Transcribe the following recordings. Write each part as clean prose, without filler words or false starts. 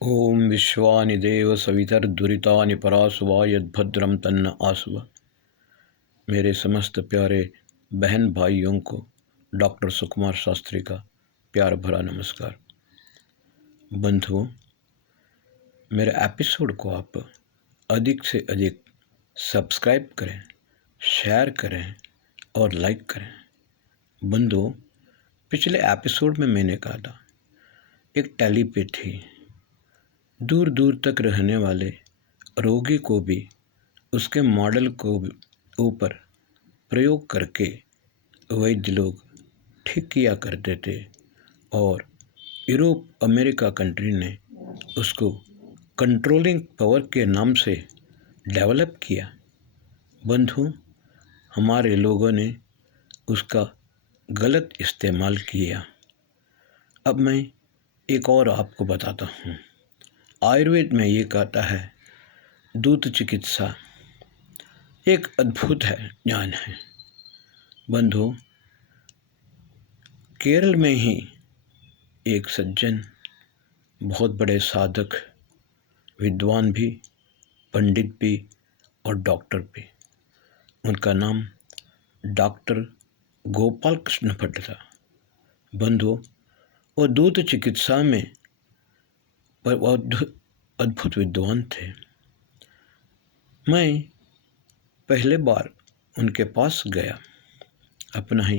ओम विश्वानि देव सवितर्दुरितानि परासुवा यद्भद्रम तन्न आसुवा। मेरे समस्त प्यारे बहन भाइयों को डॉक्टर सुकुमार शास्त्री का प्यार भरा नमस्कार। बंधुओं, मेरे एपिसोड को आप अधिक से अधिक सब्सक्राइब करें, शेयर करें और लाइक करें। बंधुओं, पिछले एपिसोड में मैंने कहा था एक टेलीपैथी दूर दूर तक रहने वाले रोगी को भी उसके मॉडल को ऊपर प्रयोग करके वैद्य लोग ठीक किया करते थे और यूरोप अमेरिका कंट्री ने उसको कंट्रोलिंग पावर के नाम से डेवलप किया। बंधु, हमारे लोगों ने उसका गलत इस्तेमाल किया। अब मैं एक और आपको बताता हूँ। आयुर्वेद में ये कहता है दूत चिकित्सा एक अद्भुत है, ज्ञान है। बंधु, केरल में ही एक सज्जन, बहुत बड़े साधक, विद्वान भी, पंडित भी और डॉक्टर भी, उनका नाम डॉक्टर गोपाल कृष्ण भट्ट था। बंधु, वो दूत चिकित्सा में अद्भुत विद्वान थे। मैं पहले बार उनके पास गया अपना ही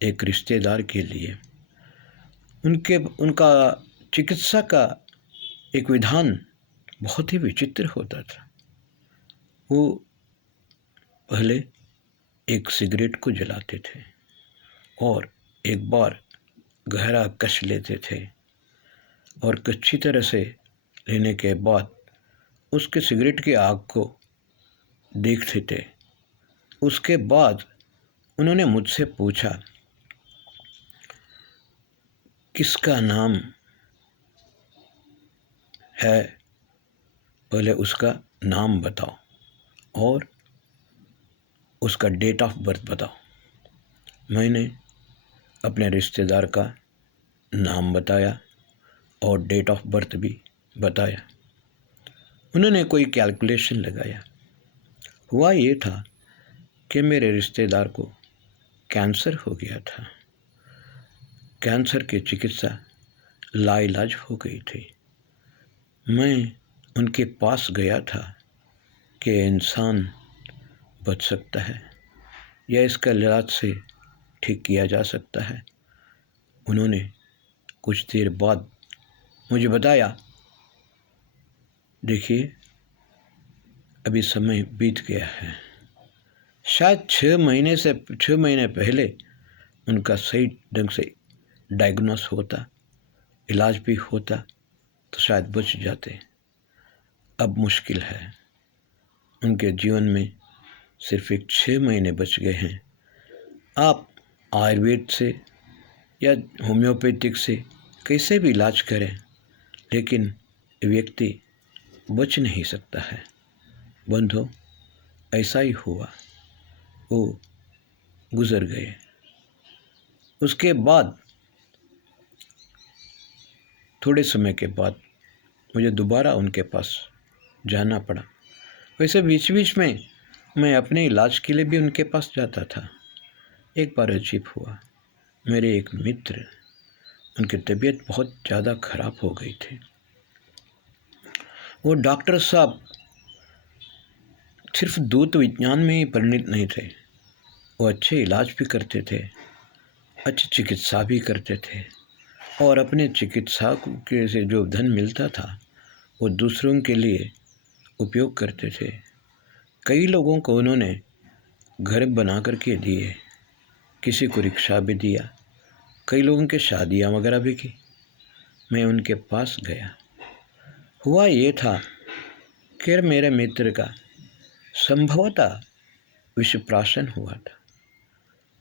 एक रिश्तेदार के लिए। उनका चिकित्सा का एक विधान बहुत ही विचित्र होता था। वो पहले एक सिगरेट को जलाते थे और एक बार गहरा कश लेते थे और अच्छी तरह से लेने के बाद उसके सिगरेट की आग को देखते थे। उसके बाद उन्होंने मुझसे पूछा, किसका नाम है, पहले उसका नाम बताओ और उसका डेट ऑफ बर्थ बताओ। मैंने अपने रिश्तेदार का नाम बताया और डेट ऑफ बर्थ भी बताया। उन्होंने कोई कैलकुलेशन लगाया। हुआ ये था कि मेरे रिश्तेदार को कैंसर हो गया था। कैंसर की चिकित्सा लाइलाज हो गई थी। मैं उनके पास गया था कि इंसान बच सकता है या इसका इलाज से ठीक किया जा सकता है। उन्होंने कुछ देर बाद मुझे बताया, देखिए अभी समय बीत गया है, शायद 6 महीने पहले उनका सही ढंग से डायग्नोस होता, इलाज भी होता तो शायद बच जाते। अब मुश्किल है, उनके जीवन में सिर्फ एक 6 महीने बच गए हैं। आप आयुर्वेद से या होम्योपैथिक से कैसे भी इलाज करें, लेकिन व्यक्ति बच नहीं सकता है। बंधु, ऐसा ही हुआ, वो गुजर गए। उसके बाद थोड़े समय के बाद मुझे दोबारा उनके पास जाना पड़ा। वैसे बीच बीच में मैं अपने इलाज के लिए भी उनके पास जाता था। एक बार अजीब हुआ, मेरे एक मित्र, उनकी तबीयत बहुत ज़्यादा खराब हो गई थी। वो डॉक्टर साहब सिर्फ दूत विज्ञान में ही परिणित नहीं थे, वो अच्छे इलाज भी करते थे, अच्छी चिकित्सा भी करते थे और अपने चिकित्सा के से जो धन मिलता था वो दूसरों के लिए उपयोग करते थे। कई लोगों को उन्होंने घर बना करके दिए, किसी को रिक्शा भी दिया, कई लोगों के शादियाँ वगैरह भी की। मैं उनके पास गया। हुआ ये था कि मेरे मित्र का संभवतः विषप्राशन हुआ था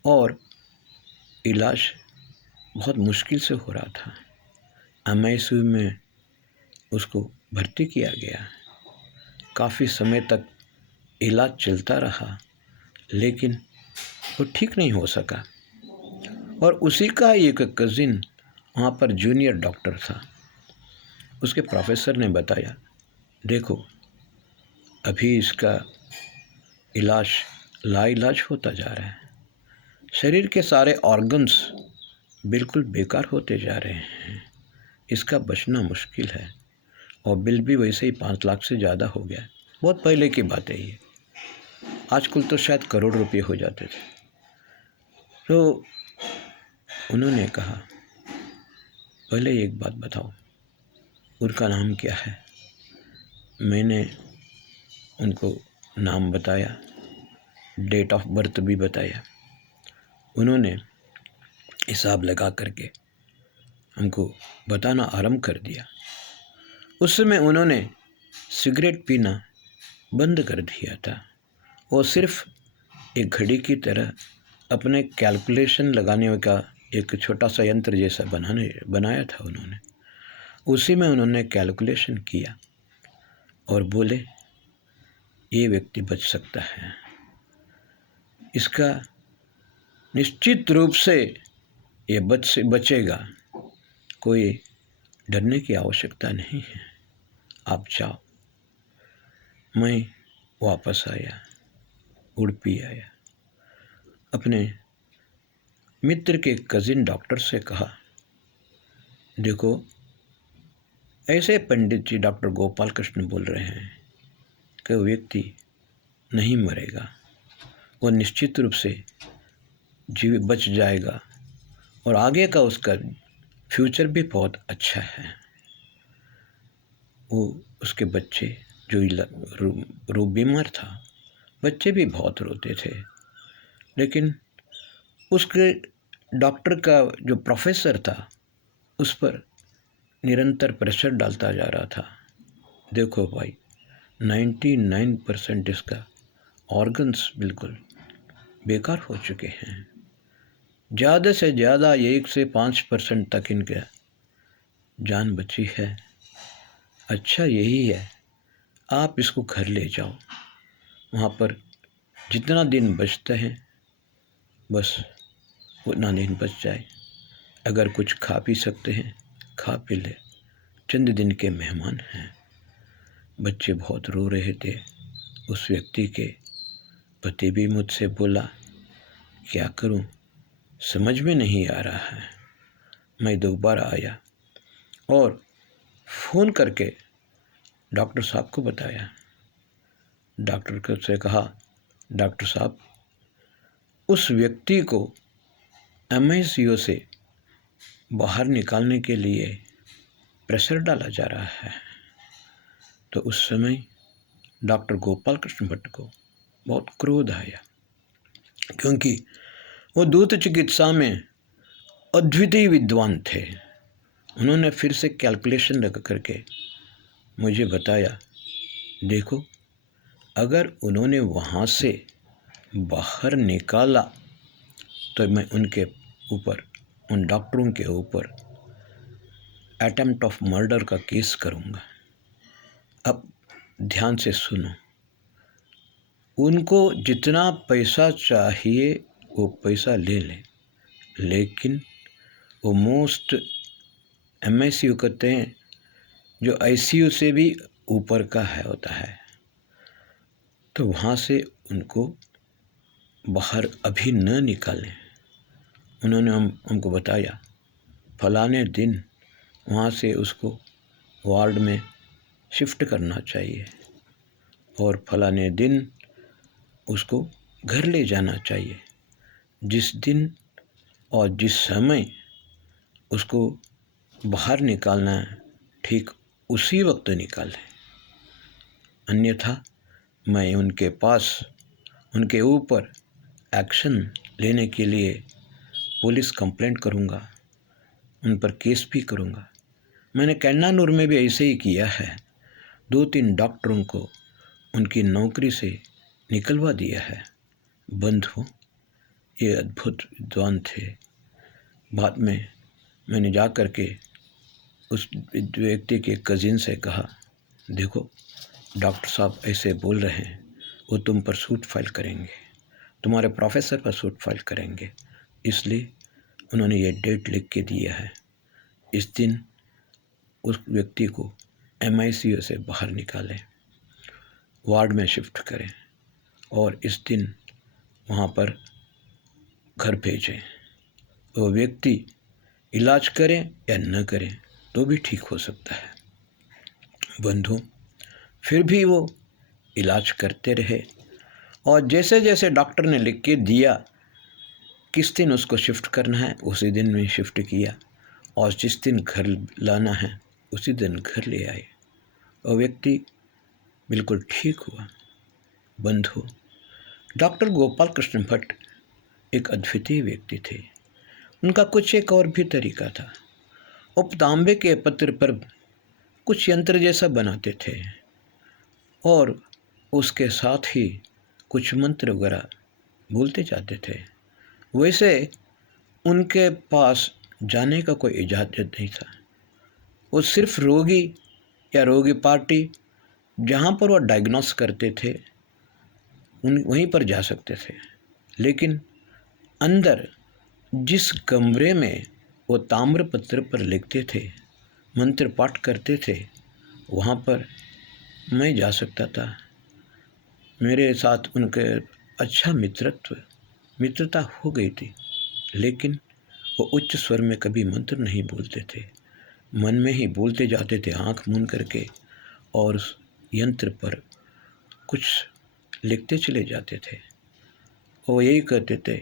और इलाज बहुत मुश्किल से हो रहा था। ICU में उसको भर्ती किया गया। काफ़ी समय तक इलाज चलता रहा, लेकिन वो ठीक नहीं हो सका। और उसी का एक कज़िन वहाँ पर जूनियर डॉक्टर था। उसके प्रोफेसर ने बताया, देखो अभी इसका इलाज लाइलाज होता जा रहा है, शरीर के सारे ऑर्गन्स बिल्कुल बेकार होते जा रहे हैं, इसका बचना मुश्किल है और बिल भी वैसे ही 5 लाख से ज़्यादा हो गया है। बहुत पहले की बात है ये, आजकल तो शायद करोड़ रुपए हो जाते थे। तो उन्होंने कहा, पहले एक बात बताओ, उनका नाम क्या है? मैंने उनको नाम बताया, डेट ऑफ बर्थ भी बताया। उन्होंने हिसाब लगा करके हमको बताना आरंभ कर दिया। उस समय उन्होंने सिगरेट पीना बंद कर दिया था और सिर्फ एक घड़ी की तरह अपने कैलकुलेशन लगाने का एक छोटा सा यंत्र जैसा बनाया था उन्होंने। उसी में उन्होंने कैलकुलेशन किया और बोले ये व्यक्ति बच सकता है, इसका निश्चित रूप से ये बचेगा, कोई डरने की आवश्यकता नहीं है, आप जाओ। मैं वापस आया, उड़पी आया, अपने मित्र के कज़िन डॉक्टर से कहा, देखो ऐसे पंडित जी डॉक्टर गोपाल कृष्ण बोल रहे हैं कि व्यक्ति नहीं मरेगा, वो निश्चित रूप से जीव बच जाएगा और आगे का उसका फ्यूचर भी बहुत अच्छा है। वो उसके बच्चे जो बीमार था, बच्चे भी बहुत रोते थे, लेकिन उसके डॉक्टर का जो प्रोफेसर था उस पर निरंतर प्रेशर डालता जा रहा था। देखो भाई 99% इसका ऑर्गन्स बिल्कुल बेकार हो चुके हैं, ज़्यादा से ज़्यादा 1 से 5% तक इनका जान बची है। अच्छा यही है, आप इसको घर ले जाओ, वहाँ पर जितना दिन बचते हैं बस उतना दिन बच जाए, अगर कुछ खा पी सकते हैं खा पी ले, चंद दिन के मेहमान हैं। बच्चे बहुत रो रहे थे। उस व्यक्ति के पति भी मुझसे बोला, क्या करूं, समझ में नहीं आ रहा है। मैं दोबारा आया और फ़ोन करके डॉक्टर साहब को बताया। डॉक्टर से कहा, डॉक्टर साहब उस व्यक्ति को MICU से बाहर निकालने के लिए प्रेशर डाला जा रहा है। तो उस समय डॉक्टर गोपाल कृष्ण भट्ट को बहुत क्रोध आया, क्योंकि वो दूत चिकित्सा में अद्वितीय विद्वान थे। उन्होंने फिर से कैलकुलेशन लगा करके मुझे बताया, देखो अगर उन्होंने वहाँ से बाहर निकाला तो मैं उनके ऊपर, उन डॉक्टरों के ऊपर अटेम्प्ट ऑफ मर्डर का केस करूँगा। अब ध्यान से सुनो, उनको जितना पैसा चाहिए वो पैसा ले लें, लेकिन वो मोस्ट MICU कहते हैं जो ICU से भी ऊपर का है होता है, तो वहाँ से उनको बाहर अभी न निकालें। उन्होंने हमको बताया फलाने दिन वहाँ से उसको वार्ड में शिफ्ट करना चाहिए और फलाने दिन उसको घर ले जाना चाहिए। जिस दिन और जिस समय उसको बाहर निकालना है ठीक उसी वक्त निकालें, अन्यथा मैं उनके पास उनके ऊपर एक्शन लेने के लिए पुलिस कंप्लेंट करूँगा, उन पर केस भी करूँगा। मैंने कैन्नानूर में भी ऐसे ही किया है, 2-3 डॉक्टरों को उनकी नौकरी से निकलवा दिया है। बंधु ये अद्भुत विद्वान थे। बाद में मैंने जा कर के उस व्यक्ति के कज़िन से कहा, देखो डॉक्टर साहब ऐसे बोल रहे हैं, वो तुम पर सूट फाइल करेंगे, तुम्हारे प्रोफेसर पर सूट फाइल करेंगे, इसलिए उन्होंने ये डेट लिख के दिया है, इस दिन उस व्यक्ति को MICU से बाहर निकालें, वार्ड में शिफ्ट करें और इस दिन वहाँ पर घर भेजें। वो व्यक्ति इलाज करें या न करें तो भी ठीक हो सकता है। बंधु, फिर भी वो इलाज करते रहे और जैसे जैसे डॉक्टर ने लिख के दिया किस दिन उसको शिफ्ट करना है उसी दिन में शिफ्ट किया और जिस दिन घर लाना है उसी दिन घर ले आए और व्यक्ति बिल्कुल ठीक हुआ। बंधु, डॉक्टर गोपाल कृष्ण भट्ट एक अद्वितीय व्यक्ति थे। उनका कुछ एक और भी तरीका था। वो तांबे के पत्र पर कुछ यंत्र जैसा बनाते थे और उसके साथ ही कुछ मंत्र वगैरह बोलते जाते थे। वैसे उनके पास जाने का कोई इजाज़त नहीं था। वो सिर्फ रोगी या रोगी पार्टी जहाँ पर वो डायग्नोस करते थे वहीं पर जा सकते थे, लेकिन अंदर जिस कमरे में वो ताम्रपत्र पर लिखते थे, मंत्र पाठ करते थे, वहाँ पर मैं जा सकता था। मेरे साथ उनके अच्छा मित्रता हो गई थी, लेकिन वो उच्च स्वर में कभी मंत्र नहीं बोलते थे, मन में ही बोलते जाते थे आँख मूंद करके और उस यंत्र पर कुछ लिखते चले जाते थे। वो यही कहते थे,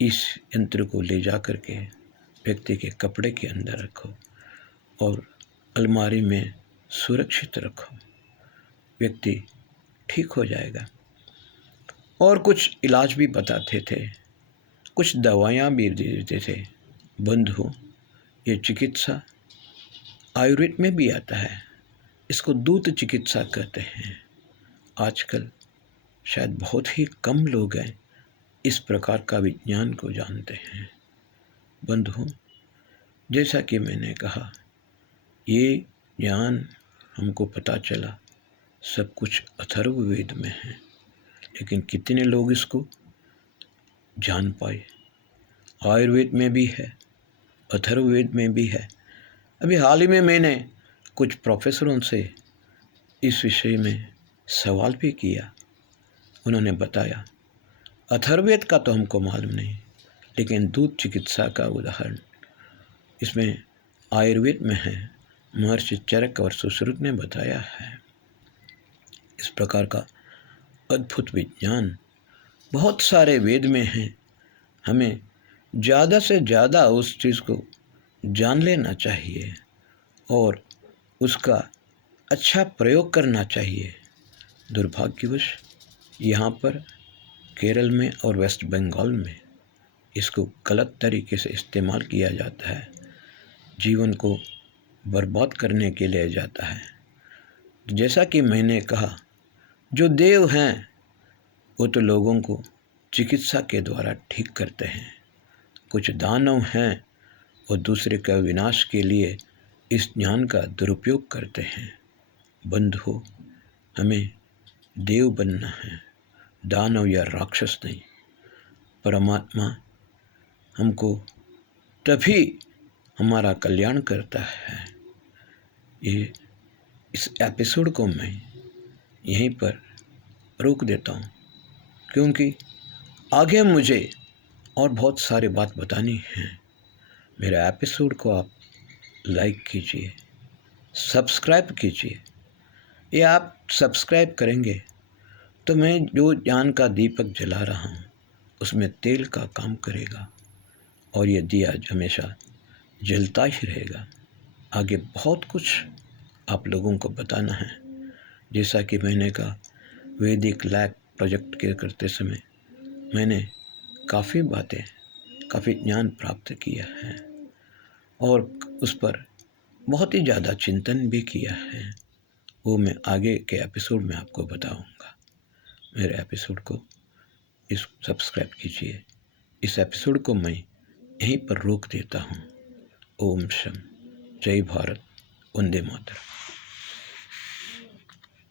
इस यंत्र को ले जा कर के व्यक्ति के कपड़े के अंदर रखो और अलमारी में सुरक्षित रखो, व्यक्ति ठीक हो जाएगा। और कुछ इलाज भी बताते थे, कुछ दवाइयाँ भी देते थे। बंधु, ये चिकित्सा आयुर्वेद में भी आता है, इसको दूत चिकित्सा कहते हैं। आजकल शायद बहुत ही कम लोग हैं इस प्रकार का विज्ञान को जानते हैं। बंधु, जैसा कि मैंने कहा, ये ज्ञान हमको पता चला सब कुछ अथर्ववेद में है, लेकिन कितने लोग इसको जान पाए। आयुर्वेद में भी है, अथर्ववेद में भी है। अभी हाल ही में मैंने कुछ प्रोफेसरों से इस विषय में सवाल भी किया। उन्होंने बताया अथर्ववेद का तो हमको मालूम नहीं, लेकिन दूत चिकित्सा का उदाहरण इसमें आयुर्वेद में है। महर्षि चरक और सुश्रुत ने बताया है। इस प्रकार का अद्भुत विज्ञान बहुत सारे वेद में है। हमें ज़्यादा से ज़्यादा उस चीज़ को जान लेना चाहिए और उसका अच्छा प्रयोग करना चाहिए। दुर्भाग्यवश यहाँ पर केरल में और वेस्ट बंगाल में इसको गलत तरीके से इस्तेमाल किया जाता है, जीवन को बर्बाद करने के लिए जाता है। जैसा कि मैंने कहा, जो देव हैं वो तो लोगों को चिकित्सा के द्वारा ठीक करते हैं, कुछ दानव हैं वो दूसरे का विनाश के लिए इस ज्ञान का दुरुपयोग करते हैं। बंधु, हमें देव बनना है, दानव या राक्षस नहीं। परमात्मा हमको तभी हमारा कल्याण करता है। ये इस एपिसोड को मैं यहीं पर रोक देता हूँ, क्योंकि आगे मुझे और बहुत सारी बात बतानी है। मेरे एपिसोड को आप लाइक कीजिए, सब्सक्राइब कीजिए। ये आप सब्सक्राइब करेंगे तो मैं जो ज्ञान का दीपक जला रहा हूँ उसमें तेल का काम करेगा और ये दिया हमेशा जलता ही रहेगा। आगे बहुत कुछ आप लोगों को बताना है। जैसा कि मैंने कहा, वैदिक लैब प्रोजेक्ट के करते समय मैंने काफ़ी बातें, काफ़ी ज्ञान प्राप्त किया है और उस पर बहुत ही ज़्यादा चिंतन भी किया है। वो मैं आगे के एपिसोड में आपको बताऊंगा। मेरे एपिसोड को सब्सक्राइब कीजिए। इस एपिसोड को मैं यहीं पर रोक देता हूँ। ओम शम, जय भारत, वंदे मातरम।